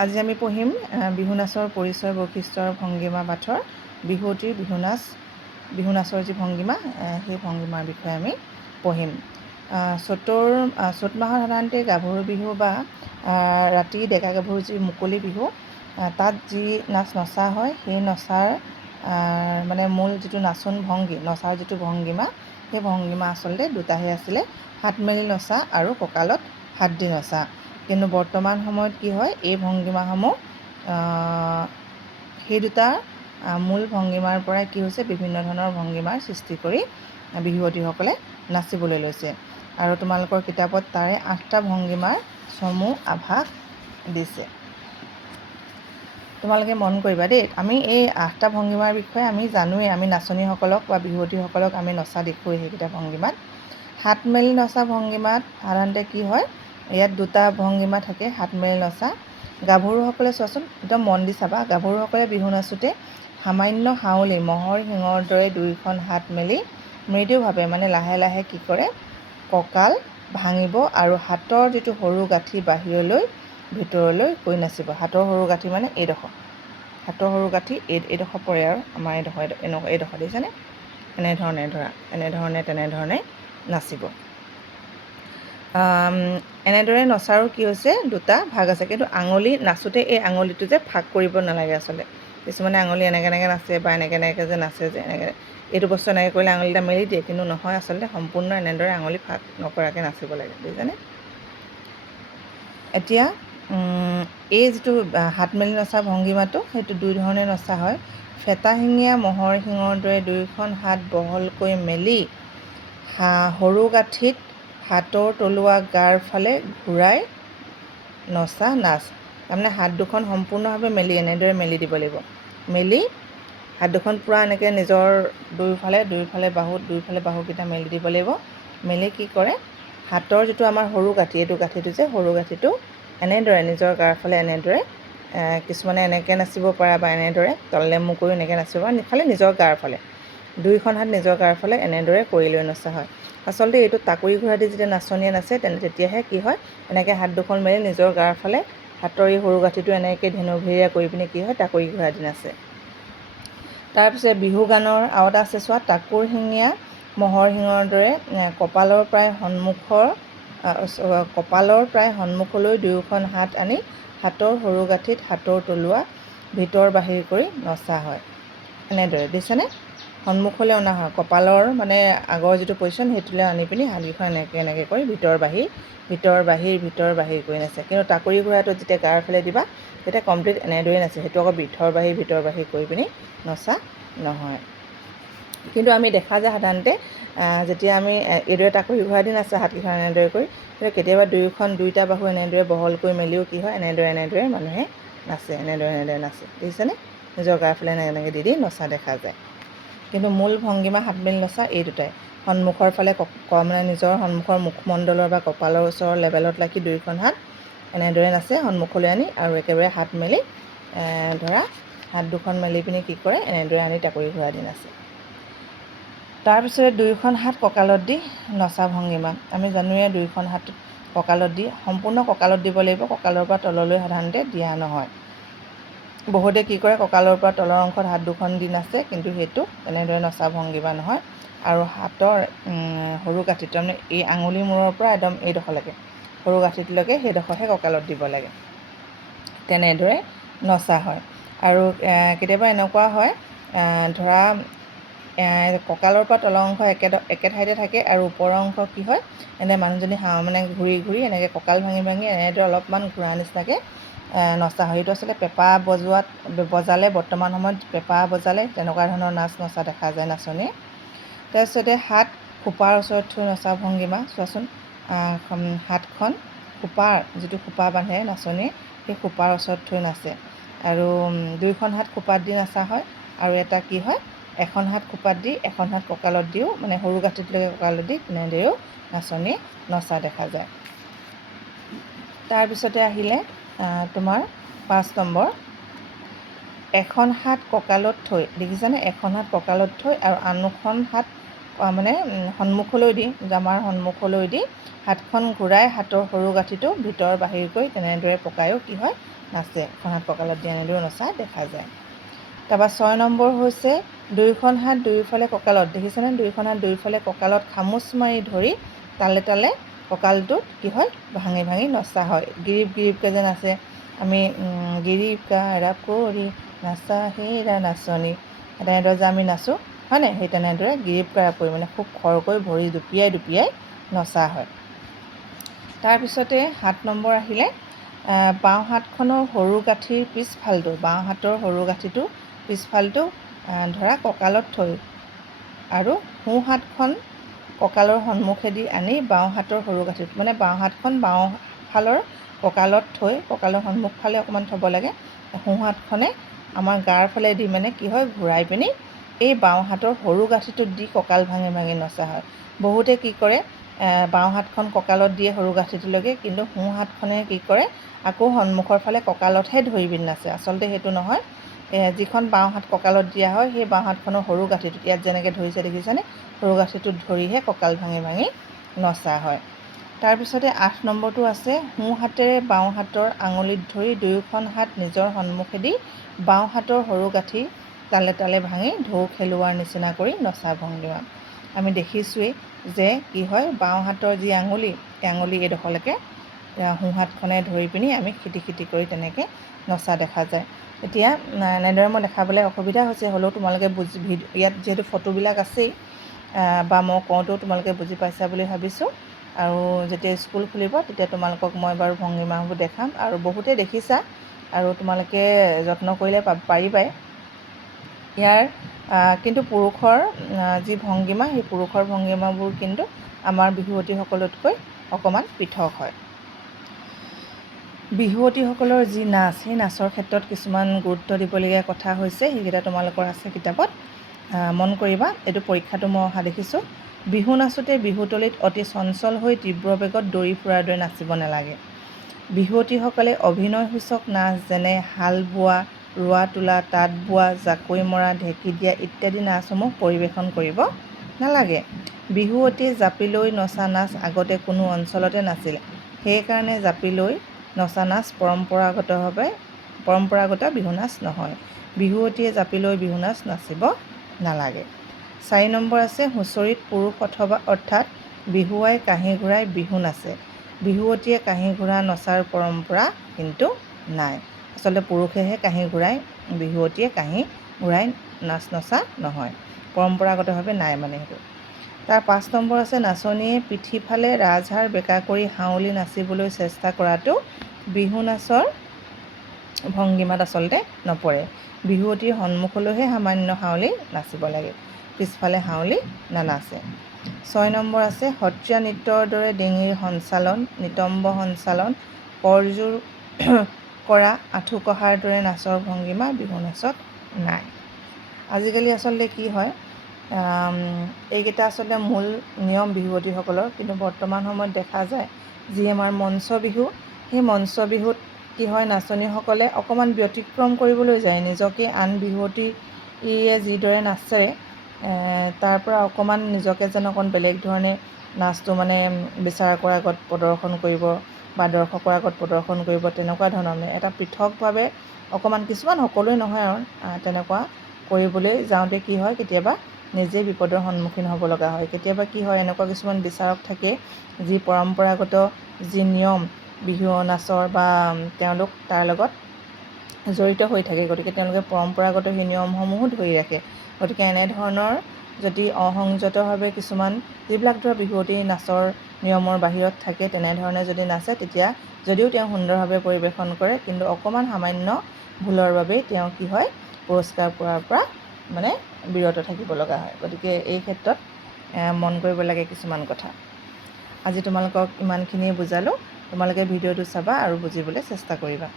আজি আমি পঢ়িম বিহু নাচৰ পৰিচয়, বৈশিষ্ট্য আৰু ভংগীমা পাঠৰ বিহুৱতীৰ বিহু নাচৰ যি ভংগীমা, সেই ভংগীমাৰ বিষয়ে আমি পঢ়িম। চ'ত মাহত সাধাৰণতে গাভৰু বিহু বা ৰাতি ডেকা গাভৰু যি মুকলি বিহু, তাত যি নাচ নচা হয়, সেই নচাৰ মানে মূল যিটো নাচোন ভংগী, নচাৰ যিটো ভংগীমা, সেই ভংগীমা আচলতে দুটাহে আছিলে, হাত মেলি নচা আৰু কঁকালত হাত দি নচা। কিন্তু বৰ্তমান সময়ত কি হয়, এই ভংগীমাসমূহ সেই দুটা মূল ভংগীমাৰ পৰাই কি হৈছে, বিভিন্ন ধৰণৰ ভংগীমাৰ সৃষ্টি কৰি বিহুৱতীসকলে নাচিবলৈ লৈছে। আৰু তোমালোকৰ কিতাপত তাৰে 8টা ভংগীমাৰ চমু আভাস দিছে। তোমালোকে মন কৰিবা দেই, আমি এই 8টা ভংগীমাৰ বিষয়ে আমি জানোৱেই, আমি নাচনীসকলক বা বিহুৱতীসকলক আমি নচা দেখোৱেই সেইকেইটা ভংগীমাত। হাত মেলি নচা ভংগীমাত সাধাৰণতে কি হয়, ইয়াত দুটা ভংগীমা থাকে, হাত মেলি নচা। গাভৰুসকলে চোৱাচোন, একদম মন দি চাবা, গাভৰুসকলে বিহু নাচোঁতে সামান্য হাউলি মহৰ শিঙৰ দৰে দুয়োখন হাত মেলি মৃদুভাৱে মানে লাহে লাহে কি কৰে, কঁকাল ভাঙিব আৰু হাতৰ যিটো সৰু গাঁঠি বাহিৰলৈ ভিতৰলৈ কৈ নাচিব। হাতৰ সৰু গাঁঠি মানে এইডোখৰ, হাতৰ সৰু গাঁঠি এইডোখৰ পৰে আৰু আমাৰ এইডোখৰ দেখিছেনে, এনেধৰণে ধৰা, তেনেধৰণে নাচিব। এনেদৰে নচাৰো কি হৈছে, দুটা ভাগ আছে, কিন্তু আঙুলি নাচোঁতে এই আঙুলিটো যে ফাঁক কৰিব নালাগে আচলতে। কিছুমানে আঙুলি এনেকৈ নাচে বা এনেকৈ যে নাচে যে এনেকৈ, এইটো বস্তু এনেকৈ কৰিলে আঙুলিটা মেলি দিয়ে, কিন্তু নহয়, আচলতে সম্পূৰ্ণ এনেদৰে আঙুলি ফাঁক নকৰাকৈ নাচিব লাগে, বুজিছানে। এতিয়া এই যিটো হাত মেলি নচা ভংগীমাটো, সেইটো দুই ধৰণে নচা হয়। ফেটা শিঙীয়া মহৰ শিঙৰ দৰে দুয়োখন হাত বহলকৈ মেলি সৰু গাঁঠিত হাতৰ তলুৱা গাৰ ফালে ঘূৰাই নচা নাচ। তাৰমানে হাত দুখন সম্পূৰ্ণভাৱে মেলি এনেদৰে মেলি দিব লাগিব, মেলি হাত দুখন পূৰা এনেকৈ নিজৰ দুয়োফালে বাহুকেইটা মেলি দিব লাগিব। মেলি কি কৰে, হাতৰ যিটো আমাৰ সৰু গাঁঠি, এইটো গাঁঠিটো যে সৰু গাঁঠিটো এনেদৰে নিজৰ গাৰ ফালে এনেদৰে, কিছুমানে এনেকৈ নাচিব পৰা বা এনেদৰে তললৈ মূৰ কৰি এনেকৈ নাচিব পৰা, খালি নিজৰ গাৰ ফালে, দুইখন হাত নিজৰ গাৰ ফালে এনেদৰে কৰি লৈ নচা হয়। আচলতে এইটো টাকুৰি ঘোঁৰা দি যেতিয়া নাচনীয়ে নাচে, তেতিয়াহে কি হয়, এনেকৈ হাত দুখন মেলি নিজৰ গাৰ ফালে হাতৰ এই সৰু গাঁঠিটো এনেকৈ ধেনুঘেৰীয়া কৰি পিনে কি হয়, টাকুৰি ঘোঁৰা দি নাচে। তাৰপিছত বিহু গানৰ আৰু এটা আছে চোৱা, টাকুৰ শিঙীয়া মহৰ শিঙৰ দৰে কপালৰ প্ৰায় সন্মুখলৈ দুয়োখন হাত আনি হাতৰ সৰু গাঁঠিত হাতৰ তলুৱা ভিতৰ বাহিৰ কৰি নচা হয়। এনেদৰে দিছেনে, সন্মুখলৈ অনা হয়, কপালৰ মানে আগৰ যিটো পজিশ্যন সেইটোলৈ আনি পিনি হাতকেইখন এনেকৈ কৰি ভিতৰ বাহিৰ কৰি নাচে। কিন্তু টাকুৰি ঘোঁৰাটো যেতিয়া গাৰ ফালে দিবা, তেতিয়া কমপ্লিট এনেদৰেই নাচে, সেইটো আকৌ ভিতৰ বাহিৰ কৰি পিনি নচা নহয়। কিন্তু আমি দেখা যায় সাধাৰণতে যেতিয়া আমি এইদৰে টাকুৰি ঘোঁৰা দি নাচে, হাতকেইখন এনেদৰে কৰি, কেতিয়াবা দুইটা বাহু এনেদৰে বহল কৰি মেলিও কি হয়, এনেদৰে মানুহে নাচে, এনেদৰে নাচে, দেখিছেনে, নিজৰ গাৰ ফালে এনেকৈ দি নচা দেখা যায়। কিন্তু মূল ভংগীমা হাত মেলি নচা এই দুটাই, সন্মুখৰ ফালে মানে নিজৰ সন্মুখৰ মুখমণ্ডলৰ বা কপালৰ ওচৰৰ লেভেলত ৰাখি দুয়োখন হাত এনেদৰে নাচে সন্মুখলৈ আনি, আৰু একেবাৰে হাত মেলি ধৰা হাত দুখন মেলি পিনি কি কৰে, এনেদৰে আনি টাকুৰি ঘোঁৰা দি নাচে। তাৰপিছতে দুয়োখন হাত কঁকালত দি নচা ভংগীমা, আমি জানোৱে দুয়োখন হাত কঁকালত দি, সম্পূৰ্ণ কঁকালত দিব লাগিব, কঁকালৰ পৰা তললৈ সাধাৰণতে দিয়া নহয়। বহুতে কি কৰে, কঁকালৰ পৰা তলৰ অংশত হাত দুখন দি নাচে, কিন্তু সেইটো এনেদৰে নচা ভংগীমা নহয়। আৰু হাতৰ সৰু গাঁঠিটো, তাৰমানে এই আঙুলি মূৰৰ পৰা একদম এইডোখৰলৈকে, সৰু গাঁঠিটোলৈকে সেইডোখৰহে কঁকালত দিব লাগে, তেনেদৰে নচা হয়। আৰু কেতিয়াবা এনেকুৱা হয়, ধৰা কঁকালৰ পৰা তলৰ অংশ একে ঠাইতে থাকে, আৰু ওপৰৰ অংশ কি হয়, এনে মানুহজনী মানে ঘূৰি এনেকৈ কঁকাল ভাঙি এনেদৰে অলপমান ঘূৰা নিচিনাকৈ নচা হয়। এইটো আচলতে পেঁপা বজালে, বৰ্তমান সময়ত পেঁপা বজালে তেনেকুৱা ধৰণৰ নাচ নচা দেখা যায় নাচনীয়ে। তাৰপিছতে হাত খোপাৰ ওচৰত থৈ নচা ভংগীমা, চোৱাচোন, হাতখন যিটো খোপা বান্ধে নাচনীয়ে, সেই খোপাৰ ওচৰত থৈ নাচে, আৰু দুয়োখন হাত খোপাত দি নাচা হয়। আৰু এটা কি হয়, এখন হাত খোপাত দি এখন হাত কঁকালত দিও, মানে সৰু গাঁঠিটোলৈকে কঁকালত দি তেনেদৰেও নাচনীয়ে নচা দেখা যায়। তাৰপিছতে আহিলে তোমাৰ 5 নম্বৰ, এখন হাত কঁকালত থৈ, দেখিছানে, এখন হাত কঁকালত থৈ আৰু আনখন হাত মানে সন্মুখলৈ দি হাতখন ঘূৰাই হাতৰ সৰু গাঁঠিটো ভিতৰ বাহিৰ কৰি তেনেদৰে পকায়ো কি হয়, নাচে, এখন হাত কঁকালত দি এনেদৰে নচা দেখা যায়। তাৰপৰা 6 নম্বৰ হৈছে দুয়োখন হাত দুয়োফালে কঁকালত, দেখিছেনে? দুয়োখন হাত দুয়োফালে কঁকালত খামুচ মাৰি ধৰি তালে তালে কঁকালটোত কি হয় ভাঙি ভাঙি নচা হয়। গিৰিপকৈ যে নাচে আমি গিৰিপ কাঢ়া কৰি নাচা হেৰা নাচনী, তেনেদৰে যে আমি নাচোঁ হয়নে, সেই তেনেদৰে গিৰিপ কাঢ়া কৰি মানে খুব খৰকৈ ভৰি দুপিয়াই দুপিয়াই নচা হয়। তাৰপিছতে 7 নম্বৰ আহিলে বাওঁ হাতখনৰ সৰু গাঁঠিৰ পিছফালটো, বাওঁ হাতৰ সৰু গাঁঠিটো পিছফালটো ধৰা কঁকালত থৈ আৰু সোঁ হাতখন কঁকালৰ সন্মুখেদি আনি বাওঁ হাতৰ সৰু গাঁঠিত, মানে বাওঁ হাতখন বাওঁ ফালৰ কঁকালত থৈ কঁকালৰ সন্মুখ ফালে অকণমান থ'ব লাগে, সোঁ হাতখনে আমাৰ গাৰ ফালে দি মানে কি হয় ঘূৰাই পিনি এই বাওঁ হাতৰ সৰু গাঁঠিটোত দি কঁকাল ভাঙি ভাঙি নচা হয়। বহুতে কি কৰে বাওঁ হাতখন কঁকালত দিয়ে সৰু গাঁঠিটোলৈকে, কিন্তু সোঁ হাতখনে কি কৰে আকৌ সন্মুখৰ ফালে কঁকালতহে ধৰি পিনি নাচে। আচলতে সেইটো নহয়, যিখন বাওঁ হাত কঁকালত দিয়া হয় সেই বাওঁ হাতখনৰ সৰু গাঁঠিটোত, ইয়াত যেনেকৈ ধৰিছে দেখিছেনে, সৰু গাঁঠিটোত ধৰিহে কঁকাল ভাঙি ভাঙি নচা হয়। তাৰপিছতে 8 নম্বৰটো আছে সোঁ হাতেৰে বাওঁ হাতৰ আঙুলিত ধৰি দুয়োখন হাত নিজৰ সন্মুখেদি বাওঁ হাতৰ সৰু গাঁঠি তালে তালে ভাঙি ঢৌ খেলোৱাৰ নিচিনা কৰি নচা ভংগীমা। আমি দেখিছোঁৱেই যে কি হয় বাওঁ হাতৰ যি আঙুলি, এই আঙুলি এইডোখৰলৈকে সোঁ হাতখনে ধৰি পিনি আমি খিটি খিটি কৰি তেনেকৈ নচা দেখা যায়। এতিয়া এনেদৰে মই দেখাবলৈ অসুবিধা হৈছে, হ'লেও তোমালোকে ইয়াত যিহেতু ফটোবিলাক আছেই বা মই কওঁতেও তোমালোকে বুজি পাইছা বুলি ভাবিছোঁ। আৰু যেতিয়া স্কুল খুলিব তেতিয়া তোমালোকক মই বাৰু ভংগীমাবোৰ দেখাম, আৰু বহুতেই দেখিছা আৰু তোমালোকে যত্ন কৰিলে পাৰিবাই। ইয়াৰ কিন্তু পুৰুষৰ যি ভংগীমা, সেই পুৰুষৰ ভংগীমাবোৰ কিন্তু আমাৰ বিহুৱতীসকলতকৈ অকণমান পৃথক হয়। বিহুৱতীসকলৰ যি নাচ, সেই নাচৰ ক্ষেত্ৰত কিছুমান গুৰুত্ব দিবলগীয়া কথা হৈছে, সেইকেইটা তোমালোকৰ আছে কিতাপত, মন কৰিবা। এইটো পৰীক্ষাটো মই অহা দেখিছোঁ। বিহু নাচোঁতে বিহুতলিত অতি চঞ্চল হৈ তীব্ৰ বেগত দৌৰি ফুৰাৰ দৰে নাচিব নালাগে। বিহুৱতীসকলে অভিনয়সূচক নাচ যেনে হাল বোৱা, ৰোৱা তোলা, তাঁত বোৱা, জাকৈ মৰা, ঢেঁকী দিয়া ইত্যাদি নাচসমূহ পৰিৱেশন কৰিব নালাগে। বিহুৱতীয়ে জাপি লৈ নচা নাচ আগতে কোনো অঞ্চলতে নাছিল, সেইকাৰণে জাপি লৈ নচা নাচ পৰম্পৰাগত বিহু নাচ নহয়। বিহুৱতীয়ে জাপি লৈ বিহু নাচ নাচিব নালাগে। 4 নম্বৰ আছে হুঁচৰিত পুৰুষ অৰ্থাৎ বিহুৱাই কাঁহী ঘূৰাই বিহু নাচে। বিহুৱতীয়ে কাঁহী ঘূৰা নচাৰ পৰম্পৰা কিন্তু নাই। আচলতে পুৰুষেহে কাঁহী ঘূৰাই, বিহুৱতীয়ে কাঁহী ঘূৰাই নাচ নচা নহয়, পৰম্পৰাগতভাৱে নাই মানে সেইটো। তাৰ 5 নম্বৰ আছে নাচনীয়ে পিঠিফালে ৰাজহাড় বেঁকা কৰি হাউলি নাচিবলৈ চেষ্টা কৰাটো বিহু নাচৰ ভংগীমাত আচলতে নপৰে। বিহুৱতীৰ সন্মুখলৈহে সামান্য হাউলি নাচিব লাগে, পিছফালে হাউলি নানাচে। 6 নম্বৰ আছে সত্ৰীয়া নৃত্যৰ দৰে ডিঙিৰ সঞ্চালন, নিতম্ব সঞ্চালন, কৰজোৰ কৰা, আঁঠু কঢ়াৰ দৰে নাচৰ ভংগীমা বিহু নাচত নাই। আজিকালি আচলতে কি হয়, এইকেইটা আচলতে মূল নিয়ম বিহুৱতীসকলৰ, কিন্তু বৰ্তমান সময়ত দেখা যায় যি আমাৰ মঞ্চ বিহু, সেই মঞ্চ বিহুত কি হয় নাচনীসকলে অকণমান ব্যতিক্ৰম কৰিবলৈ যায়, নিজকে আন বিহুৱতীয়ে যিদৰে নাচে তাৰ পৰা অকণমান নিজকে যেন অকণ বেলেগ ধৰণে নাচটো মানে বিচাৰকৰ আগত প্ৰদৰ্শন কৰিব বা দৰ্শকৰ আগত প্ৰদৰ্শন কৰিব, তেনেকুৱা ধৰণৰ মানে এটা পৃথকভাৱে অকণমান, কিছুমান সকলোৱে নহয় আৰু তেনেকুৱা কৰিবলৈ যাওঁতে কি হয় কেতিয়াবা নিজে বিপদৰ সন্মুখীন হ'ব লগা হয়। কেতিয়াবা কি হয় এনেকুৱা কিছুমান বিচাৰক থাকে যি পৰম্পৰাগত যি নিয়ম বিহু নাচৰ বা তেওঁলোক তাৰ লগত জড়িত হৈ থাকে, গতিকে তেওঁলোকে পৰম্পৰাগত সেই নিয়মসমূহো ধৰি ৰাখে। গতিকে এনেধৰণৰ যদি অসংযতভাৱে কিছুমান যিবিলাক ধৰ বিহুৱতী নাচৰ নিয়মৰ বাহিৰত থাকে, তেনেধৰণে যদি নাচে তেতিয়া যদিও তেওঁ সুন্দৰভাৱে পৰিৱেশন কৰে, কিন্তু অকণমান সামান্য ভুলৰ বাবেই তেওঁ কি হয় পুৰস্কাৰ পোৱাৰ পৰা মানে বিৰত থাকিব লগা হয়। গতিকে এই ক্ষেত্ৰত মন কৰিব লাগে কিছুমান কথা। আজি তোমালোকক ইমানখিনিয়ে বুজালোঁ, তোমালোকে ভিডিঅ'টো চাবা আৰু বুজিবলৈ চেষ্টা কৰিবা।